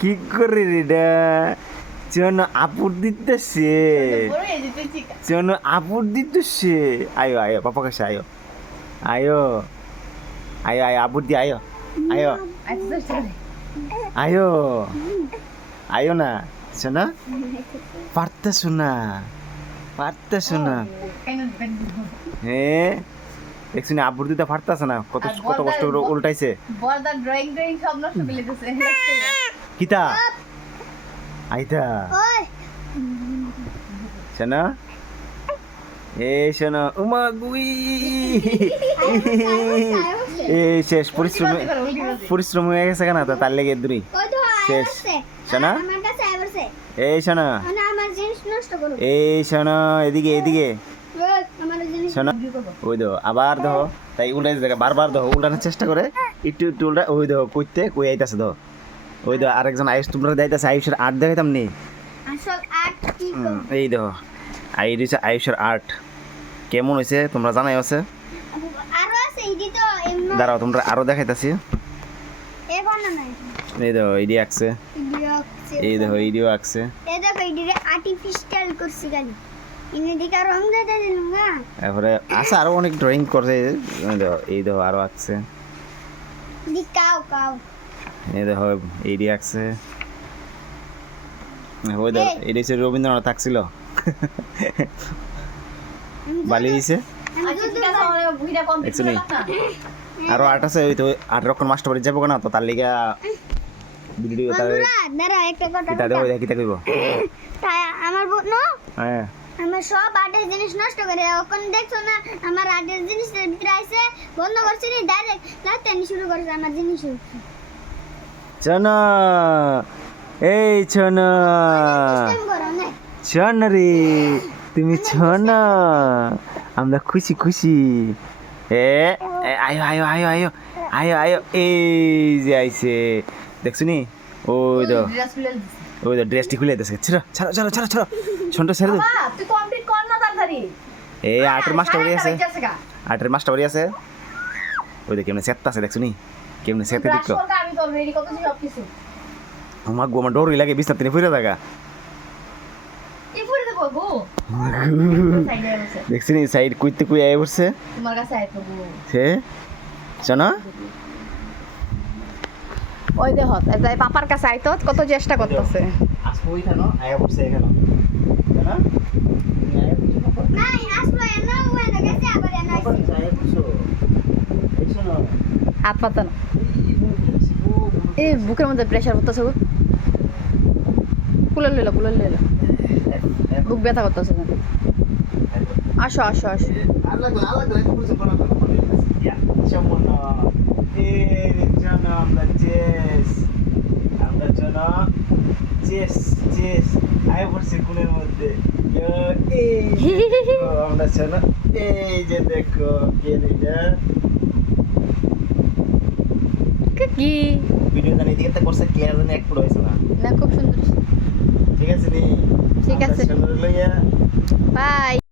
কি করে রেডা চন আপুর দিতেছে চন আপুর দিতেছে আয়ো আয়ো পাপা কাছে আয়ো আয়ো আয়ো আয়ো আপুর দি আয়ো আয়ো আয়ো আয়ো না শোনা পারতেছো না পারতেছো না হ্যাঁ দেখছি না আব্বুর দিতে পারতেছে না কত কত কষ্ট করে উল্টাইছে বড়দার ড্রয়িং সব নষ্ট করে দিতেছে কিতা আইতা শোনা এই শোনা উমা গুই এই শেষ পরিশ্রম হয়ে গেছে কেন তো তার লেগে দূরি শেষ শোনা এই শোনা এই শোনা এদিকে এদিকে শোনা ওই দেখো আবার দেখো তাই উল্টাই দেখো বারবার দেখো উল্টানোর চেষ্টা করে একটু একটু উল্টা ওই দেখো কইতে কই আইতাছে দেখো ওই দেখো আরেকজন আয়ুষ তোমরা যাইতাছে আয়ুষের আর্ট দেখাইতাম নি এই দেখো আয়ুষের আর্ট কেমন হয়েছে তোমরা জানাই আছে দাঁড়াও তোমরা আরো দেখাইতাছি এই দেখো এইডি আঁকছে এই দেখো এইডিও আঁকছে আর্টিফিশিয়াল করছি গালি ইংরেজিকে রং দিতে দিলাম না তারপরে আছে আরো অনেক ড্রয়িং করছে এই দেখো আরো আঁকছে দি কাও কাও এই দেখো এইডি আঁকছে ওই দেখো এইডি হচ্ছে রবীন্দ্রনাথ আঁকছিল বালি দিছে দেখছো নি আরো আর্ট আছে ওই তো আর্ট রকম মাস্টার বাড়ি যাবো না তো তার লিগা ভিডিও দাঁড়া একটা কথা কিতা দেবো কিতা কইব তাই আমার বোন হ্যাঁ আমার সব আর্টের জিনিস নষ্ট করে এখন দেখছো না আমার আর্টের জিনিসের ভিতরে আইছে বন্ধ করছি নি ডাইরেক্ট লাগাতে শুরু করছে আমার জিনিস চনা এই চনা চনা রে তুমি চনা আমরা খুশি খুশি আয়ো আয়ো আয়ো আয়ো আয়ো আয়ো এই যে আইছে দেখছো নি ওই তো ওই তো ড্রেসটি খুলে দিয়েছে ছাড়ো ছাড়ো ছাড়ো ছাড়ো ছাড়ো শোনটা ছেড়ে দাও তুই কমপ্লিট কর না তাড়াতাড়ি এই আর্টের মাস্টার বাড়ি আছে আর্টের মাস্টার বাড়ি আছে ওই দেখে কেমনে সেটটা আছে দেখছো নি কেমনে সেটে দিচ্ছ আমি তো রেডি কত সব কিছু আমার গো আমার ডরই লাগে বিছনা তিনি ফিরে থাকা এই পরে দেবো গো দেখছি নি সাইড কইতে কই আয় বসছে তোমার কাছে আইতো গো সে শোনো ওই দেখো তাই পাপার কাছে আইতো কত চেষ্টা করতেছে আসবো ওইখানে আয়া বসছে এখানে জানা নাই আসলো না ওই না গেছে আবার না হাত পাতা না এই বুকের মধ্যে প্রেসার করতেছে গো কুলে লইলা বুক ব্যথা করতেছে আসো আসো আসো আমরা চেস আয় পড়ছি কুলের মধ্যে আমরা চলো এই যে দেখো কে কি ভিডিও জানি দিকে করছে ক্লিয়ার জানি এক পুরো হয়েছে না না খুব সুন্দর ঠিক আছে নি ঠিক আছে লইয়া বাই